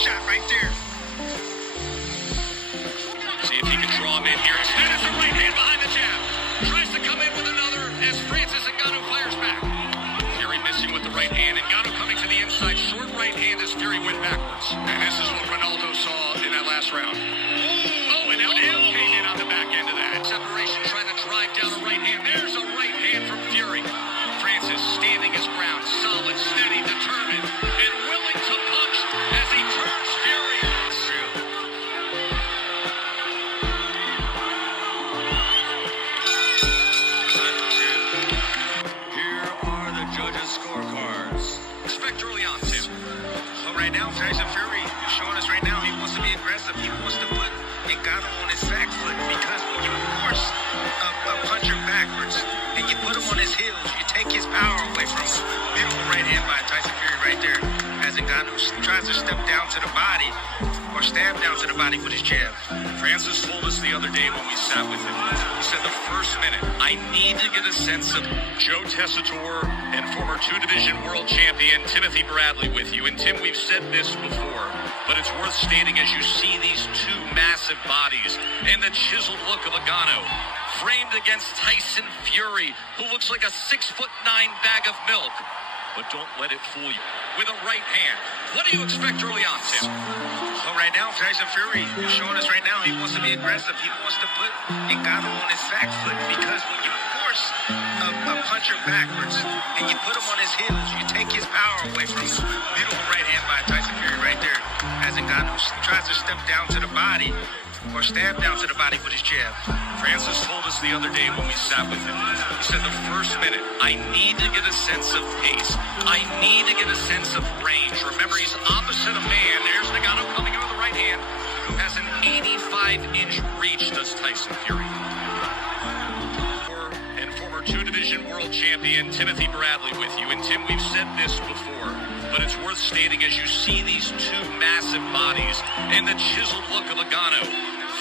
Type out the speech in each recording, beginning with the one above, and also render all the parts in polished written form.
shot right there. See if he can draw him in here. Instead, it's a right hand behind the jab. Tries to come in with another as Francis Ngannou fires back. Fury missing with the right hand. Ngannou coming to the inside. Short right hand as Fury went backwards. And this is what Ronaldo saw in that last round. Oh, and elbow came in on the back end of that. Separation trying to drive down a right hand. There's a right hand from Fury. Francis standing his ground. Solid, steady, determined, and willing to punch as he turns Fury. Right now, Tyson Fury is showing us right now he wants to be aggressive. He wants to put Ngannou on his back foot because when you force a puncher backwards and you put him on his heels, you take his power away from him. Beautiful right hand by Tyson Fury right there as Ngannou tries to step down to the body or stab down to the body with his jab. Francis told us the other day when we sat with him, he said the first minute, I need to get a sense of Joe Tessitore and former two-division world champion Timothy Bradley with you. And Tim, we've said this before, but it's worth stating as you see these two massive bodies and the chiseled look of Ngannou framed against Tyson Fury, who looks like a 6'9" bag of milk. But don't let it fool you. With a right hand, what do you expect early on, Tim? Well, right now, Tyson Fury is showing us right now he wants to be aggressive. He wants to put Ngannou on his back foot because when you force a puncher backwards and you put him on his heels, you take his power away from him. Beautiful right hand by Tyson Fury right there as Ngannou tries to step down to the body or stab down to the body with his jab. Francis told us the other day when we sat with him, he said the first minute, I need to get a sense of pace. I need to get a sense of range. Remember, he's opposite of man. There's Ngannou coming in with the right hand, who has an 85-inch reach, does Tyson Fury. And former two-division world champion Timothy Bradley with you. And Tim, we've said this before, but it's worth stating as you see these two massive bodies and the chiseled look of Ngannou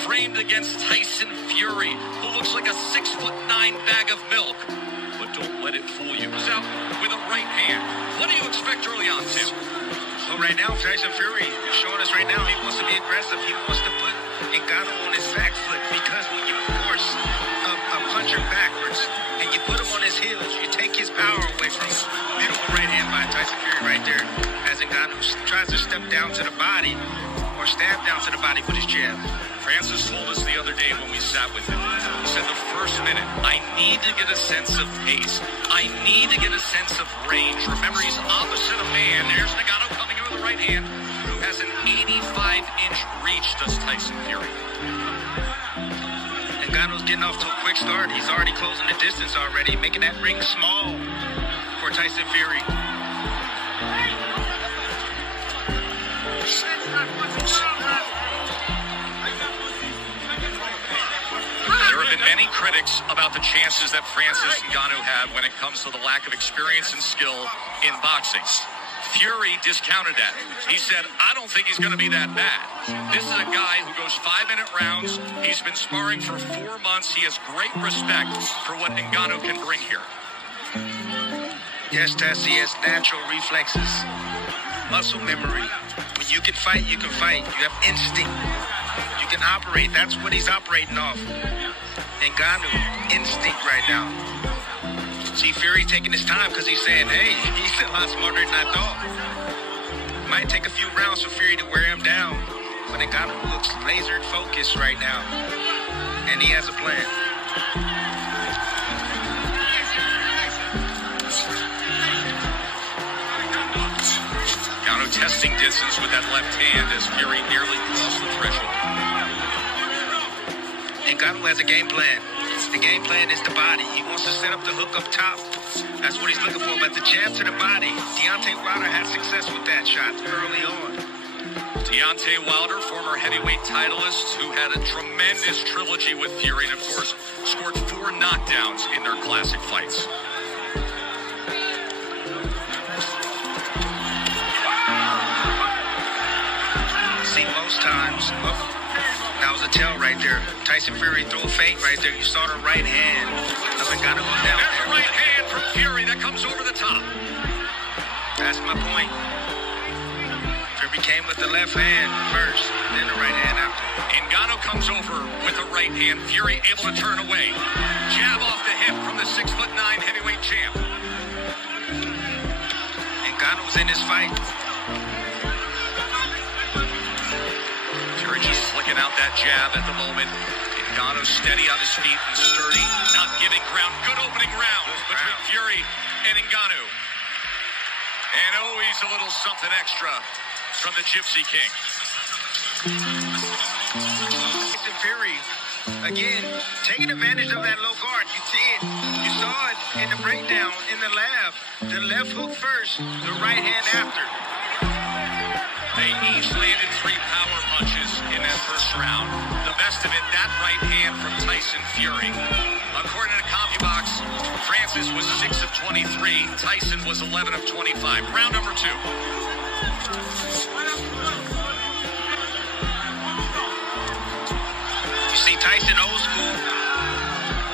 framed against Tyson Fury, who looks like a 6'9" bag of milk. But don't let it fool you. He's out with a right hand. What do you expect early on, Tim? Well, right now, Tyson Fury is showing us right now he wants to be aggressive. He wants to put Ngannou on his back foot because when you force a puncher backwards and you put him on his heels, you take his power away from him. Beautiful right hand by Tyson Fury right there as Ngannou tries to step down to the body or stab down to the body with his jab. Francis told us the other day when we sat with him, he said the first minute, I need to get a sense of pace. I need to get a sense of range. Remember, he's opposite of man. There's Ngannou coming in with the right hand, who has an 85-inch reach, does Tyson Fury. Ngannou's getting off to a quick start. He's already closing the distance already, making that ring small for Tyson Fury. There have been many critics about the chances that Francis Ngannou had when it comes to the lack of experience and skill in boxing. Fury discounted that. He said, I don't think he's going to be that bad. This is a guy who goes 5-minute rounds. He's been sparring for 4 months. He has great respect for what Ngannou can bring here. Yes, Tess, he has natural reflexes, muscle memory. When you can fight, you can fight. You have instinct. You can operate. That's what he's operating off. Ngannou, instinct right now. See Fury taking his time because he's saying, hey, he's a lot smarter than I thought. Might take a few rounds for Fury to wear him down. But Ngannou looks laser focused right now. And he has a plan. Ngannou testing distance with that left hand as Fury nearly crossed the threshold. Ngannou has a game plan. The game plan is the body. He wants to set up the hook up top. That's what he's looking for. But the jab to the body, Deontay Wilder had success with that shot early on. Deontay Wilder, former heavyweight titleist, who had a tremendous trilogy with Fury and, of course, scored 4 knockdowns in their classic fights. See, most times, that was a tell right there. Tyson Fury threw a feint right there. You saw the right hand of Ngannou go down. There's a right hand from Fury that comes over the top. That's my point. For Fury came with the left hand first, then the right hand after. Ngannou comes over with the right hand. Fury able to turn away. Jab off the hip from the 6'9" heavyweight champ. Ngannou's in this fight. Fury just flicking out that jab at the moment. Ngannou steady on his feet and sturdy, not giving ground. Good opening round between Fury and Ngannou. And always a little something extra from the Gypsy King. Tyson Fury, again, taking advantage of that low guard. You see it. You saw it in the breakdown in the lab. The left hook first, the right hand after. They each landed 3 power punches in that first round. The best of it, that right hand from Tyson Fury. According to CompuBox, Francis was 6 of 23. Tyson was 11 of 25. Round number 2. You see Tyson old school.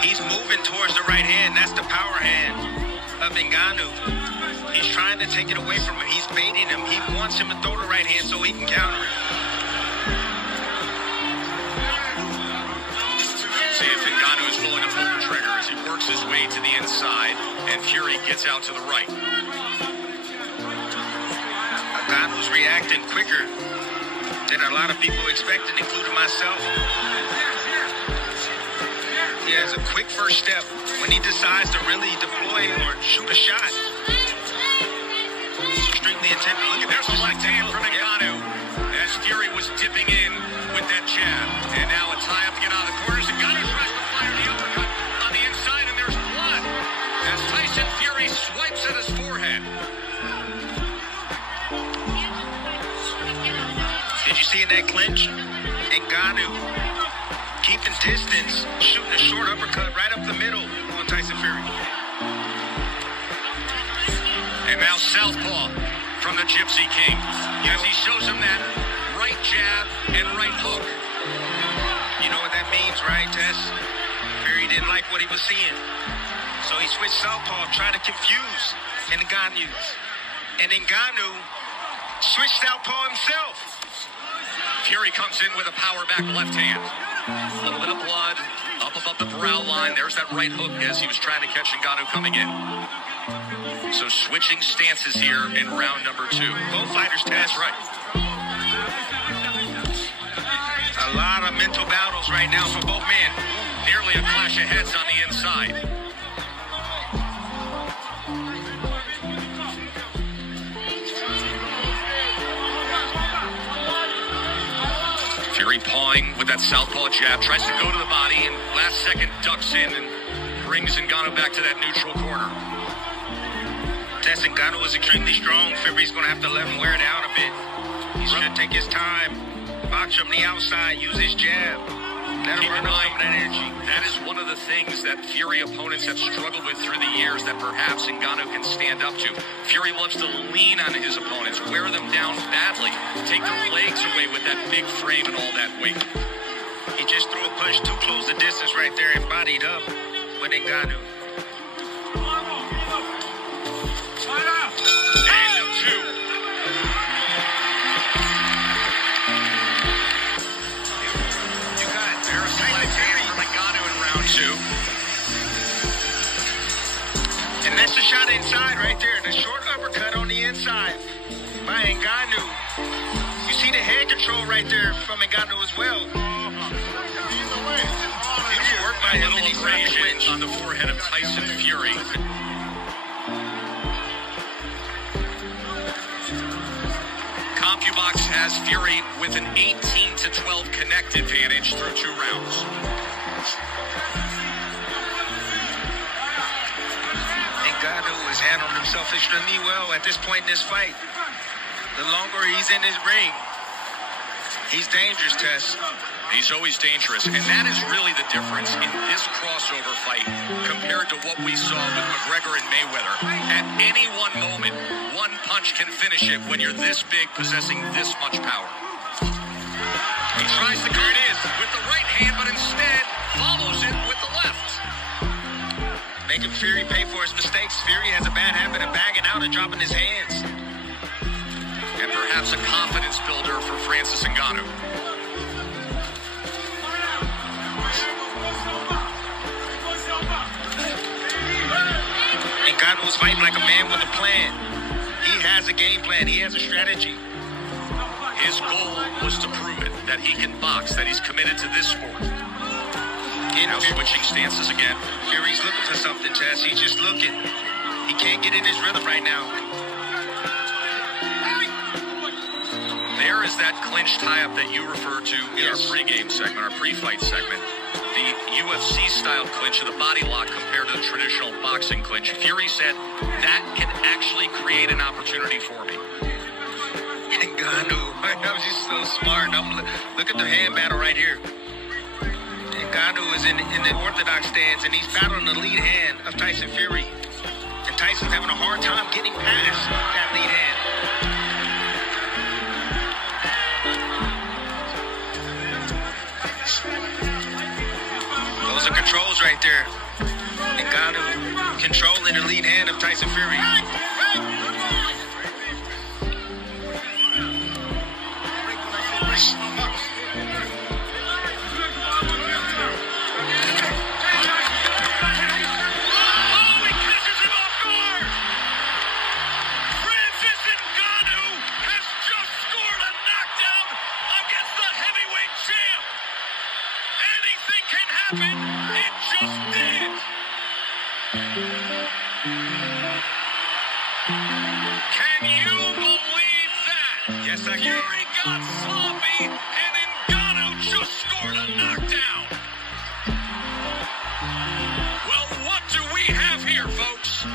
He's moving towards the right hand. That's the power hand of Ngannou. He's trying to take it away from him. He's baiting him. He wants him to throw the right hand so he can counter it. See if Ngannou is willing to pull the trigger as he works his way to the inside, and Fury gets out to the right. Ngannou's reacting quicker than a lot of people expected, including myself. He has a quick first step when he decides to really deploy or shoot a shot. Extremely intense. Look at There's a left hand from Ngannou as Fury was dipping in with that jab. And now a tie up to get out of the corners. Ngannou tries to fire the uppercut on the inside, and there's blood as Tyson Fury swipes at his forehead. Did you see in that clinch? Ngannou keeping distance, shooting a short uppercut right up the middle on Tyson Fury. And now southpaw from the Gypsy King as he shows him that right jab and right hook. You know what that means, right, Tess? Fury didn't like what he was seeing. So he switched southpaw, tried to confuse Ngannou. And Ngannou switched southpaw himself. Fury comes in with a power back left hand. A little bit of blood up above the brow line. There's that right hook as he was trying to catch Ngannou coming in. So switching stances here in round number 2. Both fighters, Tess. That's right. A lot of mental battles right now for both men. Nearly a clash of heads on the inside. Fury pawing with that southpaw jab, tries to go to the body, and last second ducks in and brings Ngannou back to that neutral corner. Tess, Ngannou is extremely strong. Fury's going to have to let him wear it out a bit. He should take his time, box from the outside, use his jab. Let him run off that energy. That is one of the things that Fury opponents have struggled with through the years that perhaps Ngannou can stand up to. Fury loves to lean on his opponents, wear them down badly, take their legs away with that big frame and all that weight. He just threw a punch too close the distance right there and bodied up with Ngannou. And 2. And that's the shot inside right there. The short uppercut on the inside by Ngannou. You see the head control right there from Ngannou as well. Beautiful work by him, and he's not flinch. On the forehead of Tyson Fury. CompuBox has Fury with an 18-12 connect advantage through 2 rounds. Ngannou has handled himself extremely well at this point in this fight. The longer he's in his ring, he's dangerous, Tess. He's always dangerous, and that is really the difference in this crossover fight compared to what we saw with McGregor and Mayweather. At any one moment, one punch can finish it when you're this big, possessing this much power. He tries to guard in with the right hand, but instead follows it with the left. Making Fury pay for his mistakes. Fury has a bad habit of bagging out and dropping his hands. and perhaps a confidence builder for Francis Ngannou. Ngannou is fighting like a man with a plan. He has a game plan. He has a strategy. His goal was to prove it, that he can box, that he's committed to this sport. Now switching stances again. Fury's looking for something, Tess. He's just looking. He can't get in his rhythm right now. There is that clinch tie-up that you referred to in our pregame segment, our pre-fight segment. The UFC-style clinch of the body lock compared to the traditional boxing clinch. Fury said, that can actually create an opportunity for me. Ngannou, I'm just so smart. Look at the hand battle right here. Ngannou is in the orthodox stance, and he's battling the lead hand of Tyson Fury. And Tyson's having a hard time getting past that lead hand. Those are controls right there. Ngannou controlling the lead hand of Tyson Fury. Yes, I can. Fury got sloppy, and Ngannou just scored a knockdown. Well, what do we have here, folks?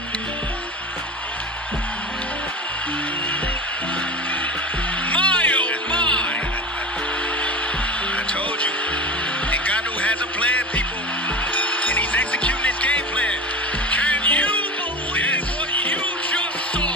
My, oh my. I told you. Ngannou has a plan, people, and he's executing his game plan. Can you believe what you just saw?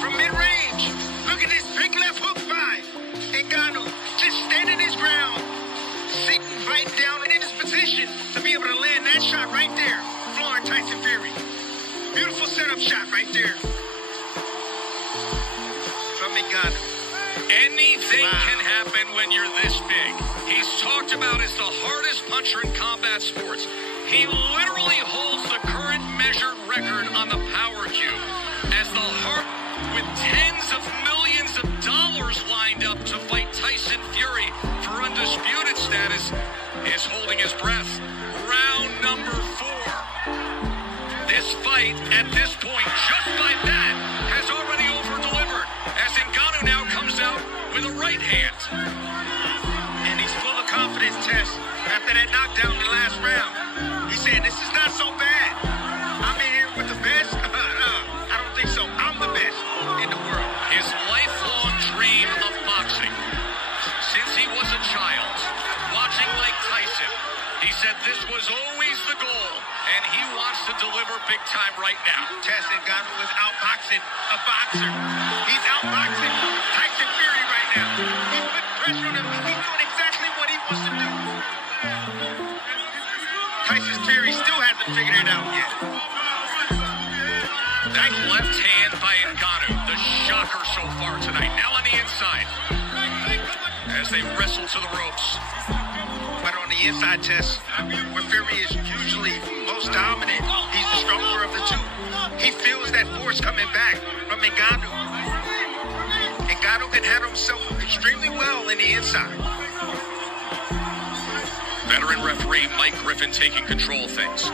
From mid-range. Look at this big left hook by Ngannou. Just standing his ground. Sitting right down in his position to be able to land that shot right there. Flooring Tyson Fury. Beautiful setup shot right there. From Ngannou. Anything can happen when you're this big. He's talked about as the hardest puncher in combat sports. He literally holds the current measured record on the power cube as the hard with tens of millions of dollars lined up to fight Tyson Fury for undisputed status, is holding his breath. Round number 4. This fight, at this point, just by that, has already over-delivered, as Ngannou now comes out with a right hand. And he's full of confidence, Tess, after that knockdown in the last round. He said, this is not so bad. I'm in here with the best. I don't think so. I'm the best in the world. His lifelong dream of boxing, since he was a child, watching Mike Tyson, he said this was always the goal, and he wants to deliver big time right now. Tess, Ngannou is outboxing a boxer. He's outboxing Tyson Fury right now. He's putting pressure on him. He's doing exactly what he wants to do. Tyson Fury still hasn't figured it out yet. That left hand by Ngannou, the shocker so far tonight. Now on the inside, as they wrestle to the ropes. But on the inside, Tess, where Fury is usually most dominant, he's the stronger of the two. He feels that force coming back from Ngannou. Ngannou can handle himself extremely well in the inside. Veteran referee Mike Griffin taking control of things.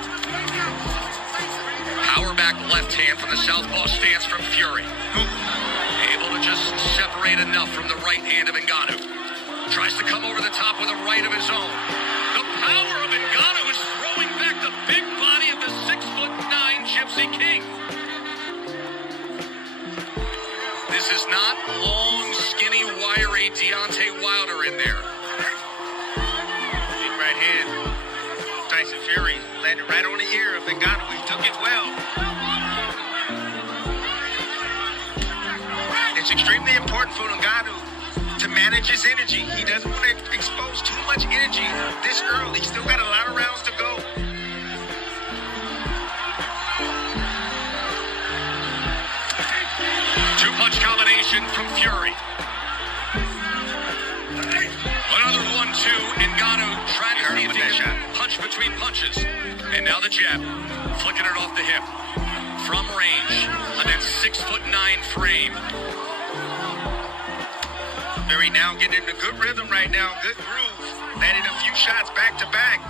Power back left hand from the southpaw stance from Fury. Able to just separate enough from the right hand of Ngannou. Tries to come over the top with a right of his own. The power of Ngannou is throwing back the big body of the 6'9" Gypsy King. This is not long, skinny, wiry Deontay Wilder in there. Big right hand. Tyson Fury landed right on the ear of Ngannou. He took it well. It's extremely important for Ngannou to manage his energy. He doesn't want to expose too much energy this early. action from Fury. Another 1-2. Ngannou trying to see if he can punch between punches. And now the jab, flicking it off the hip. From range, on that 6'9" frame. Fury now getting into good rhythm right now, good groove. Landed a few shots back to back.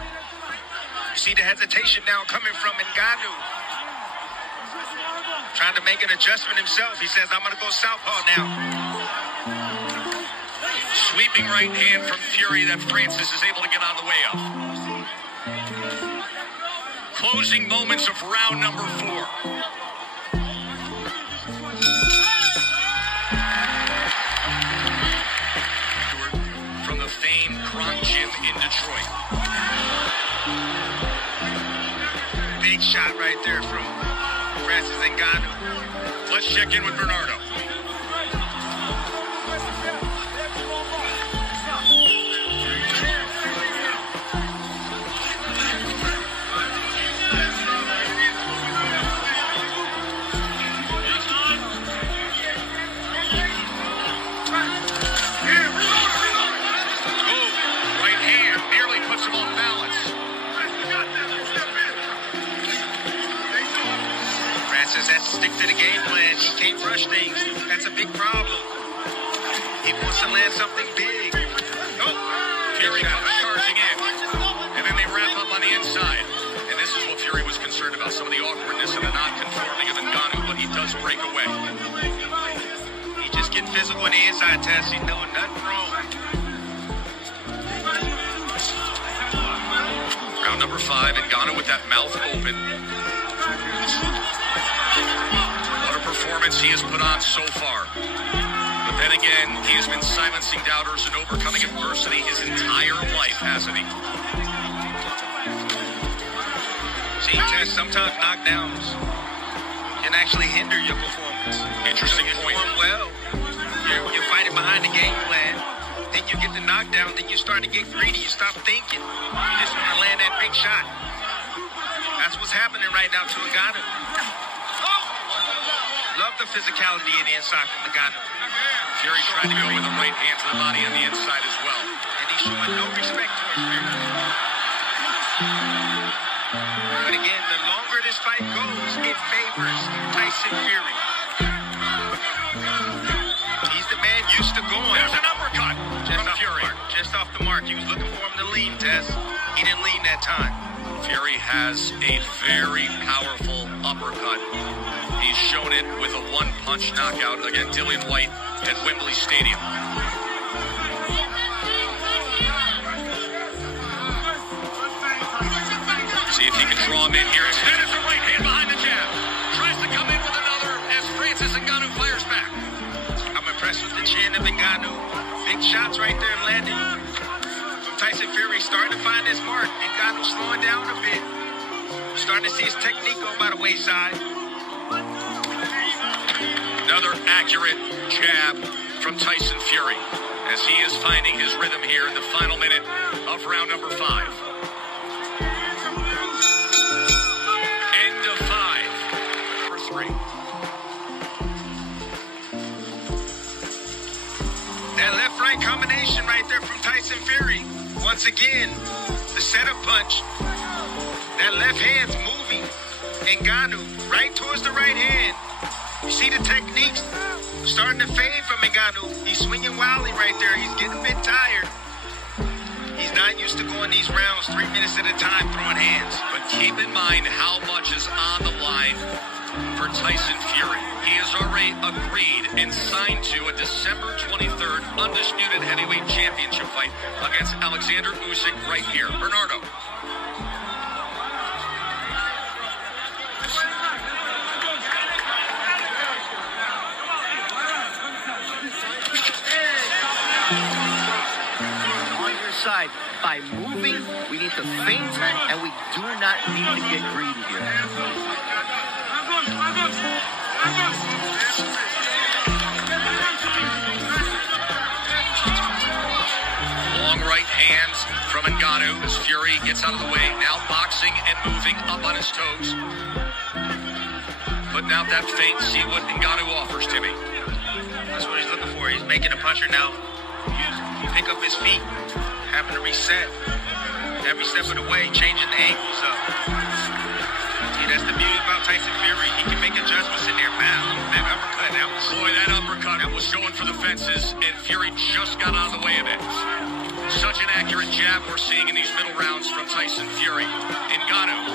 You see the hesitation now coming from Ngannou. Trying to make an adjustment himself. He says, I'm going to go southpaw now. Sweeping right hand from Fury that Francis is able to get out of the way of. Closing moments of round number 4. From the famed Kronk Gym in Detroit. Big shot right there from Francis Ngannou. Let's check in with Bernardo. Has to stick to the game plan. He can't rush things. That's a big problem. He wants to land something big. Oh, Fury comes charging in. And then they wrap up on the inside. And this is what Fury was concerned about. Some of the awkwardness and the non-conforming of Ngannou, but he does break away. He just getting physical on the inside, Tess. He's doing nothing wrong. Round number 5, Ngannou with that mouth open. Performance he has put on so far. But then again, he has been silencing doubters and overcoming adversity his entire life, hasn't he? See, Tess, sometimes knockdowns can actually hinder your performance. Interesting point. You're doing well. You're fighting behind the game plan. Then you get the knockdown. Then you start to get greedy. You stop thinking. You just want to land that big shot. That's what's happening right now to Ngannou. Love the physicality in the inside from Ngannou. Fury tried to go with a right hand to the body on the inside as well. And he's showing no respect towards Fury. But again, the longer this fight goes, it favors Tyson Fury. He's the man used to going. There's an uppercut from Fury. Just off the mark. He was looking for him to lean, Tess. He didn't lean that time. Fury has a very powerful uppercut. He's shown it with a one-punch knockout against Dillian White at Wembley Stadium. See if he can draw him in here. Instead, it's a right hand behind the jab. Tries to come in with another as Francis Ngannou fires back. I'm impressed with the chin of Ngannou. Big shots right there landing. Tyson Fury starting to find his mark. Ngannou slowing down a bit. Starting to see his technique go by the wayside. Another accurate jab from Tyson Fury as he is finding his rhythm here in the final minute of round number 5. End of 5. Number 3. That left-right combination right there from Tyson Fury. Once again, the setup punch. That left hand's moving. Ngannou right towards the right hand. You see the techniques starting to fade from Ngannou. He's swinging wildly right there. He's getting a bit tired. He's not used to going these rounds 3 minutes at a time throwing hands. But keep in mind how much is on the line for Tyson Fury. He has already agreed and signed to a December 23rd undisputed heavyweight championship fight against Alexander Usyk right here. Bernardo. Side. By moving, we need to feint, and we do not need to get greedy here. Long right hands from Ngannou as Fury gets out of the way. Now boxing and moving up on his toes. Putting out that feint. See what Ngannou offers, Timmy. That's what he's looking for. He's making a puncher now. Pick up his feet, having to reset. Every step of the way, changing the angles up. See, that's the beauty about Tyson Fury. He can make adjustments in there. Wow, that uppercut, that uppercut was going for the fences, and Fury just got out of the way of it. Such an accurate jab we're seeing in these middle rounds from Tyson Fury. Ngannou,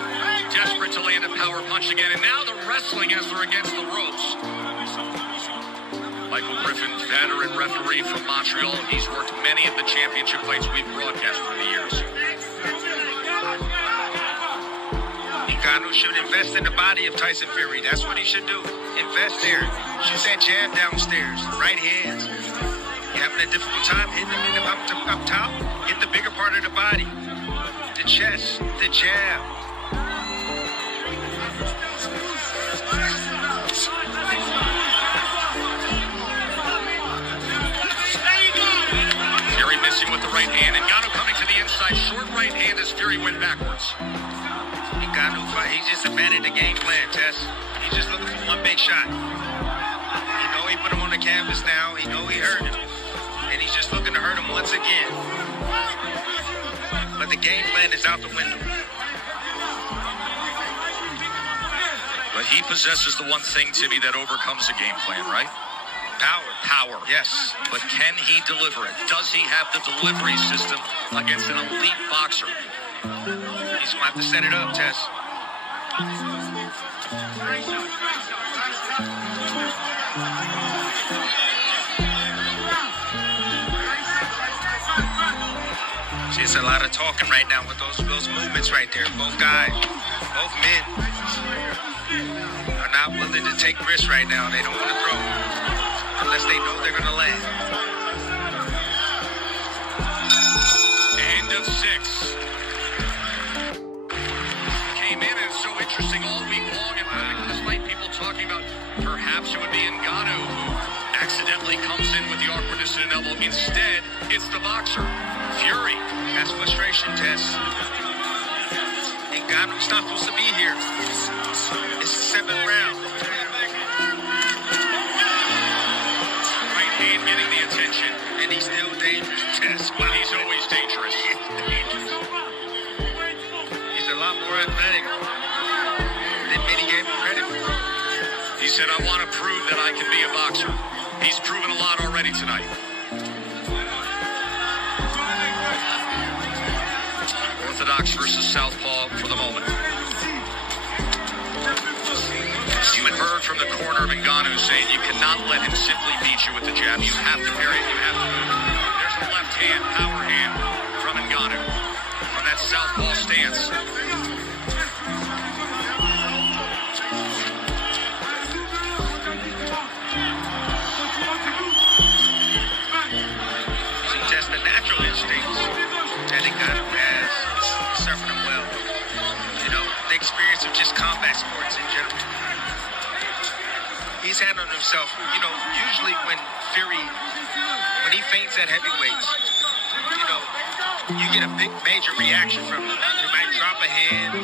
desperate to land a power punch again, and now they're wrestling as they're against the ropes. Michael Griffin, veteran referee from Montreal. He's worked many of the championship fights we've broadcast for the years. Ngannou should invest in the body of Tyson Fury. That's what he should do. Invest there. Shoot that jab downstairs. Right hands. You're having a difficult time hitting him in the up top. Get the bigger part of the body. The chest. The jab. Fury missing with the right hand. Ngannou coming to the inside. Short right hand as Fury went backwards. Ngannou fight. He's just abandoned the game plan, Tess. He's just looking for one big shot. He know he put him on the canvas now. He know he hurt him. And he's just looking to hurt him once again. But the game plan is out the window. But he possesses the one thing, Timmy, that overcomes a game plan, right? Power. Yes. But can he deliver it? Does he have the delivery system against an elite boxer? He's going to have to set it up, Tess. See, it's a lot of talking right now with those movements right there. Both guys, both men are not willing to take risks right now. They don't want to throw unless they know they're going to land. End of 6. Came in and so interesting all week long, and despite people talking about perhaps it would be Ngannou who accidentally comes in with the awkwardness in an elbow. Instead, it's the boxer, Fury. That's frustration, Tess. Ngannou's not supposed to be here. It's the 7th round. Right hand getting the attention. And he's still dangerous, Tess. Well, he's always dangerous. He's a lot more athletic than many gave him credit for. He said, I want to prove that I can be a boxer. He's proven a lot already tonight. Orthodox versus southpaw for the moment. You heard from the corner of Ngannou saying you cannot let him simply beat you with the jab. You have to parry it. You have to move. There's a left hand, power hand from Ngannou from that southpaw stance. Just the natural instincts that Ngannou has, serving him well. You know, the experience of just combat sports in general. He's handled himself, you know, usually when he feints at heavyweights, you know, you get a big major reaction from him. He might drop a hand,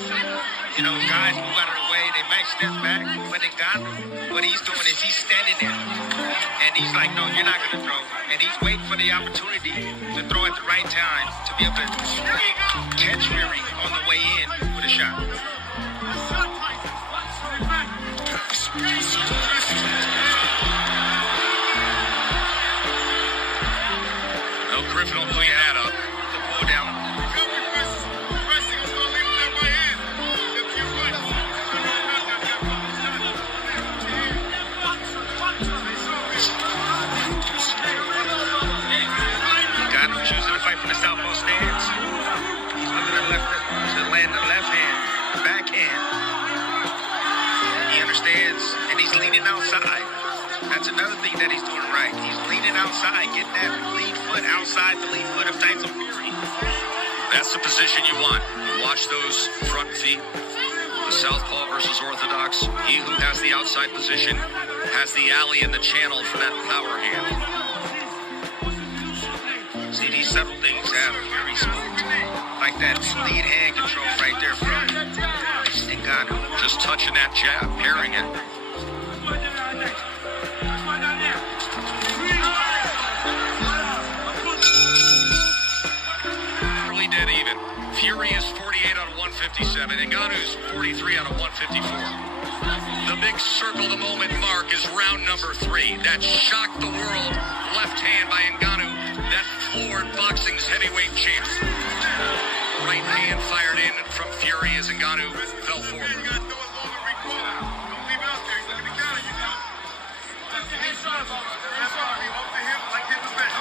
you know, guys move out of the way, they might step back, but Ngannou, what he's doing is he's standing there, and he's like, no, you're not going to throw, and he's waiting for the opportunity to throw at the right time to be able to catch Fury on the way in with a shot. No, Griffin will clean that up. The pull down. Ngannou choosing to fight from the southpaw stance. He's looking to land the left hand, the backhand. He understands, and he's leaning outside. That's another thing that he's doing right. He's leaning outside, getting that lead foot outside the lead foot of Tyson Fury. That's the position you want. Watch those front feet. The southpaw versus orthodox. He who has the outside position has the alley and the channel for that power hand. See, these subtle things have Fury spooked. Like that lead hand control right there from Ngannou. Just touching that jab, pairing it. Fury is 48 out of 157. Ngannou's 43 out of 154. The big circle the moment mark is round number 3. That shocked the world left hand by Ngannou that floored boxing's heavyweight champs. Right hand fired in from Fury as Ngannou fell forward.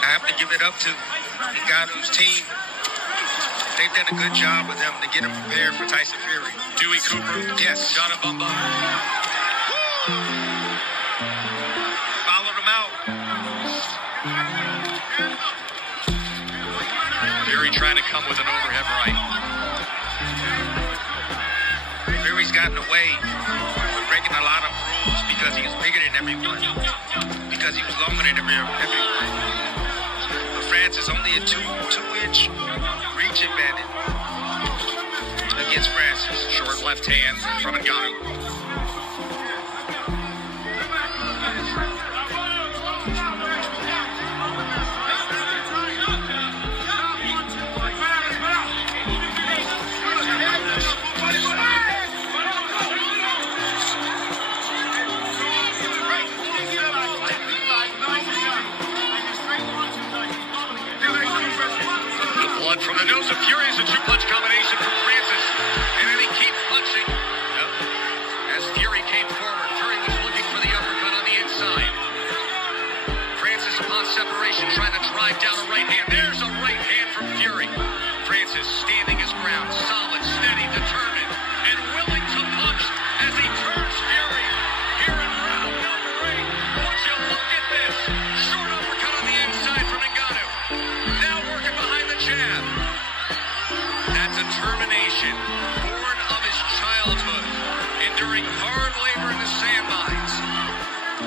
I have to give it up to Ngannou's team. They've done a good job with him to get him prepared for Tyson Fury. Dewey Cooper. Yes. John Bumba. Followed him out. Fury trying to come with an overhead right. Fury's gotten away with breaking a lot of rules because he was bigger than everyone. Because he was longer than everyone. But Francis only a two-inch reach advantage against Francis. Short left hand from Ngannou. From the nose of Fury is a two-punch combination from Francis. And then he keeps punching. Yep. As Fury came forward, Fury was looking for the uppercut on the inside. Francis upon separation trying to drive down a right hand. There's a right hand from Fury. Francis standing his ground, solid, steady, determined, and willing to punch as he turns Fury here in round number 8. Would you look at this? Short uppercut on the inside from Ngannou. Now working behind the jab. That determination, born of his childhood, enduring hard labor in the sand mines.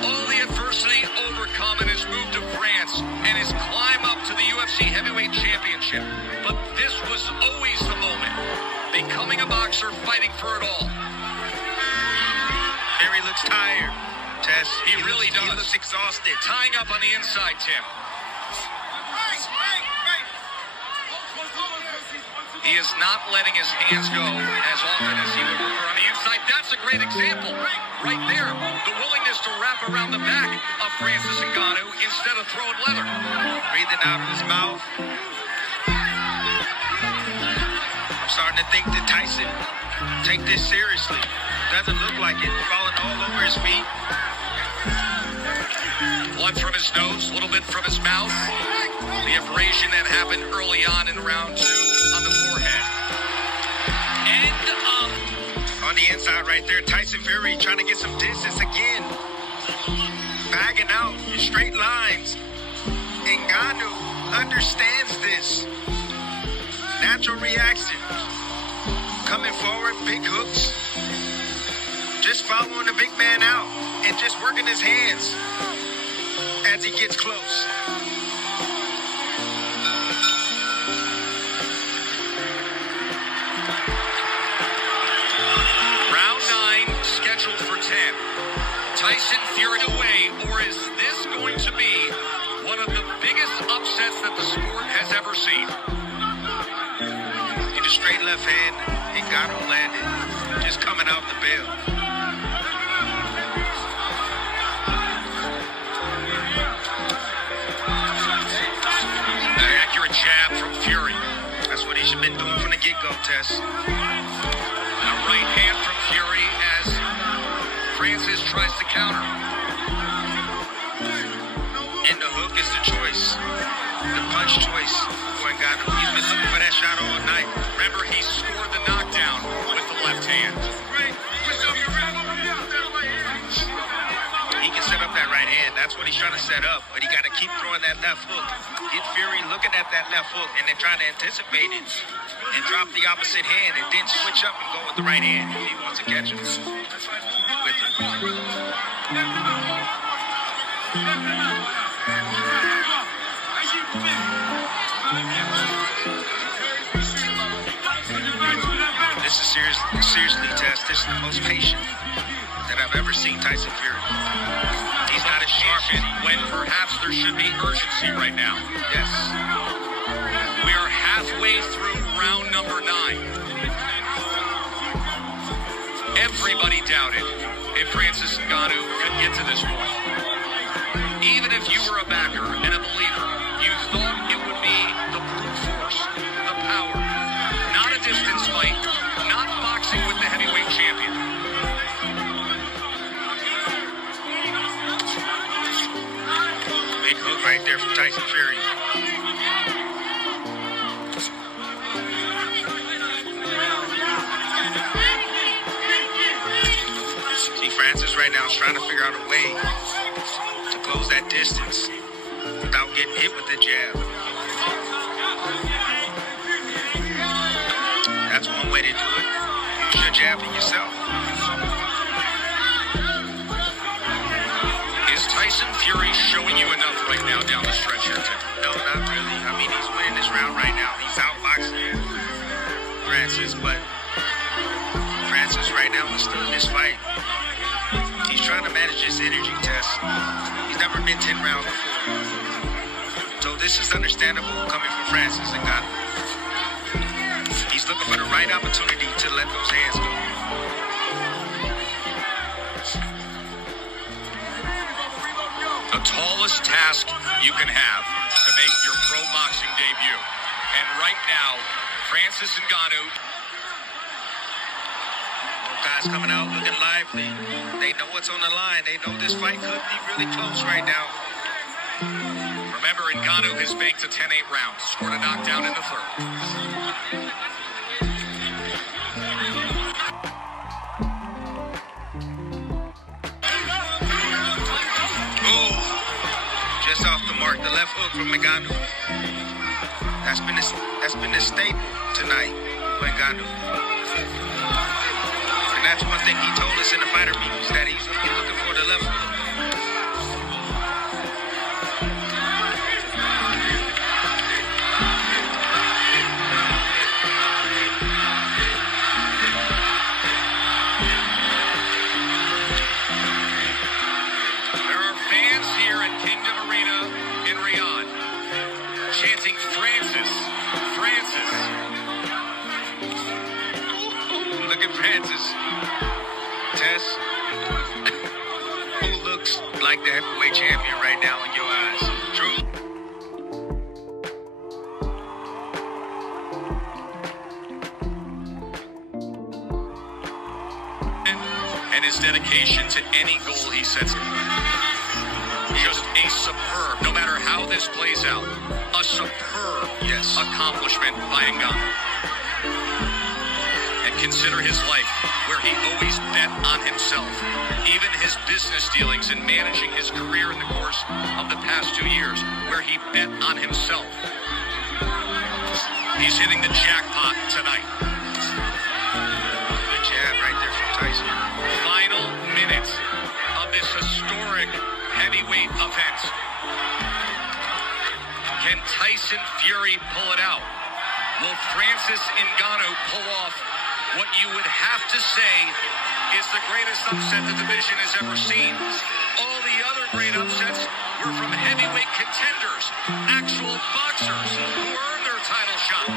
All the adversity overcome in his move to France and his climb up to the UFC Heavyweight Championship. But this was always the moment. Becoming a boxer, fighting for it all. Fury looks tired, Tess. He really does. He looks exhausted. Tying up on the inside, Tim. He is not letting his hands go as often as he would prefer on the inside. That's a great example. Right there. The willingness to wrap around the back of Francis Ngannou instead of throwing leather. Breathing out of his mouth. I'm starting to think that Tyson take this seriously. Doesn't look like it. Falling all over his feet. Blood from his nose, a little bit from his mouth. The abrasion that happened early on in round 2 on the forehead. And on the inside right there, Tyson Fury trying to get some distance again. Bagging out in straight lines. Ngannou understands this. Natural reaction. Coming forward, big hooks. Just following the big man out and just working his hands as he gets close. Round 9 scheduled for 10. Tyson Fury away, or is this going to be one of the biggest upsets that the sport has ever seen? In a straight left hand, Ngannou landed, just coming out the bell. Jab from Fury. That's what he should have been doing from the get-go, Tess. A right hand from Fury as Francis tries to counter. And the hook is the choice. The punch choice for Ngannou. He's been looking for that shot all night. Remember, he scored the knockdown with the left hand. He can set up that right hand. That's what he's trying to set up. But he got to keep throwing that left hook. Get Fury looking at that left hook and then trying to anticipate it and drop the opposite hand and then switch up and go with the right hand if he wants to catch him with it. This is seriously, Tess, this is the most patient that I've ever seen Tyson Fury. He's not as sharp when perhaps there should be urgency right now. Yes. We are halfway halfway through round number 9. Everybody doubted if Francis Ngannou could get to this point. Even if you were a backer and a believer, you thought it would be the brute force, the power, not a distance fight, not boxing with the heavyweight champion. Big hook right there from Tyson Fury. See, Francis right now is trying to figure out a way to close that distance without getting hit with the jab. That's one way to do it. Use your jab on yourself. Is Tyson Fury showing you enough right now down the stretch here, Tim? No, not really. I mean, he's winning this round right now. He's outboxing Francis, but Francis right now is still in this fight. He's trying to manage his energy test. He's never been 10 rounds before. So this is understandable coming from Francis Ngannou. He's looking for the right opportunity to let those hands go. The tallest task you can have to make your pro boxing debut. And right now, Francis Ngannou. Both guys coming out looking lively. They know what's on the line. They know this fight could be really close right now. Remember, Ngannou has banked a 10-8 round, scored a knockdown in the 3rd. Just off the mark, the left hook from Ngannou. That's been the staple tonight for Ngannou. And that's one thing he told us in the fighter meetings, that he's looking for the left hook. Chanting Francis, Francis. Look at Francis. Tess, who looks like the heavyweight champion right now in your eyes? True. And his dedication to any goal he sets. Just a superb, no matter how this plays out, a superb accomplishment by Ngannou. And consider his life, where he always bet on himself. Even his business dealings and managing his career in the course of the past 2 years, where he bet on himself. He's hitting the jackpot tonight. Good jab right there from Tyson. Final minutes of this historic heavyweight event. Can Tyson Fury pull it out? Will Francis Ngannou pull off what you would have to say is the greatest upset the division has ever seen? All the other great upsets were from heavyweight contenders, actual boxers who earned their title shot.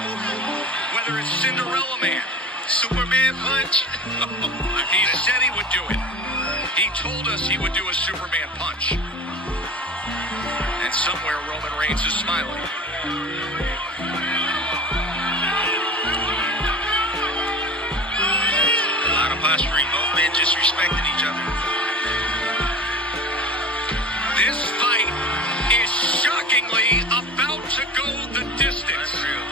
Whether it's Cinderella Man, Superman punch. he said he would do it. He told us he would do a Superman punch. And somewhere Roman Reigns is smiling. A lot of posturing, both men just respecting each other. This fight is shockingly about to go the distance. Unreal.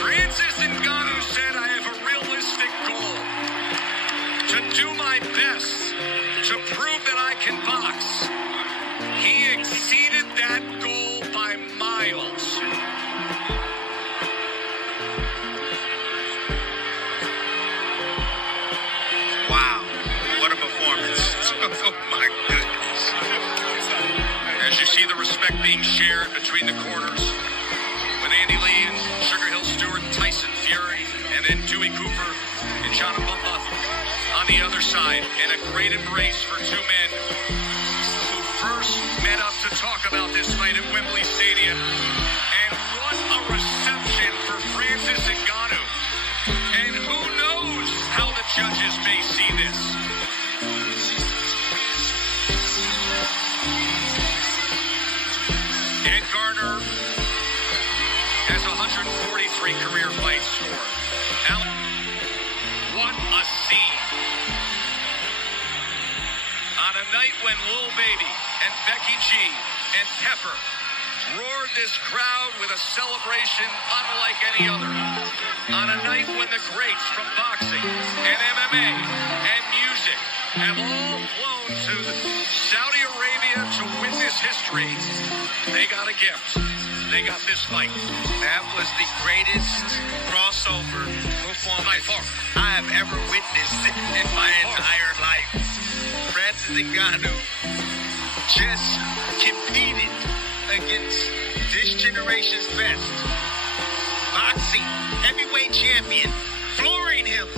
Francis Ngannou said, I have a realistic goal to do my best to prove that I can box. He exceeded that goal by miles. Wow, what a performance. Oh my goodness. As you see the respect being shared between the corners, with Andy Lee and Sugar Hill Stewart and Tyson Fury, and then Dewey Cooper and John Bumba on the other side, and a great embrace for two men met up to talk about this fight at Wembley Stadium. And what a reception for Francis Ngannou. And who knows how the judges may see this. Ed Garner has 143 career fights scored. What a scene. On a night when Lil Baby and Becky G and Pepper roared this crowd with a celebration unlike any other. On a night when the greats from boxing and MMA and music have all flown to Saudi Arabia to witness history, they got a gift. They got this fight. That was the greatest crossover performance I have ever witnessed in my entire life. Francis Ngannou just competed against this generation's best. Boxing heavyweight champion, flooring him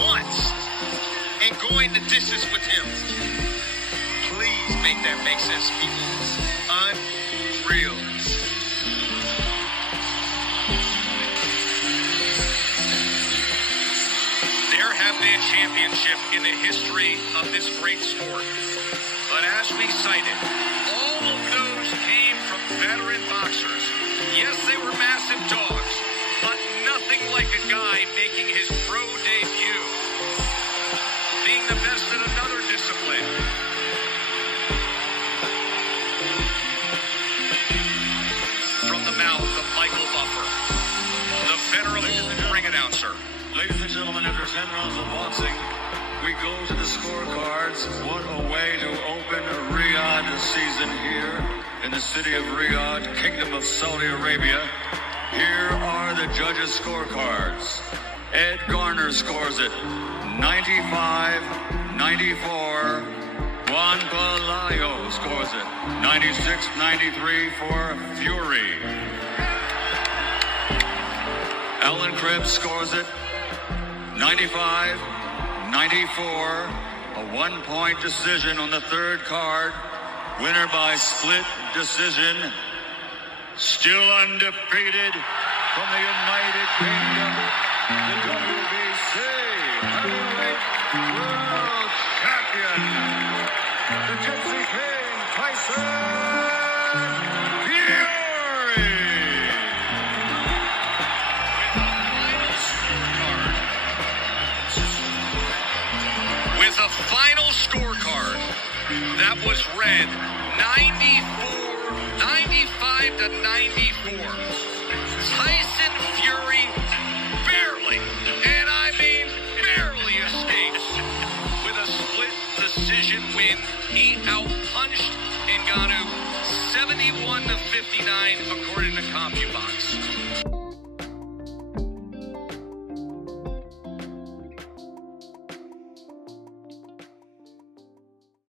once and going the distance with him. Please make that make sense, people. Unreal. There have been championships in the history of this great sport. But as we cited, all of those came from veteran boxers. Yes, they were massive dogs, but nothing like a guy making his pro debut, being the best at another discipline. From the mouth of Michael Buffer, the venerable ring announcer. Ladies and gentlemen, after 10 rounds of boxing, we go to the scorecards. What a way to open Riyadh season here in the city of Riyadh, Kingdom of Saudi Arabia. Here are the judges' scorecards. Ed Garner scores it 95-94. Juan Palacio scores it 96-93 for Fury. Alan Krebs scores it 95-94, a one-point decision on the third card. Winner by split decision. Still undefeated from the United Kingdom, the WBC Heavyweight World Champion, the Gypsy King, Tyson Fury. With a final scorecard that was read 95-94. Tyson Fury barely, and I mean barely, escapes with a split decision win. He outpunched Ngannou 71-59 according to CompuBox.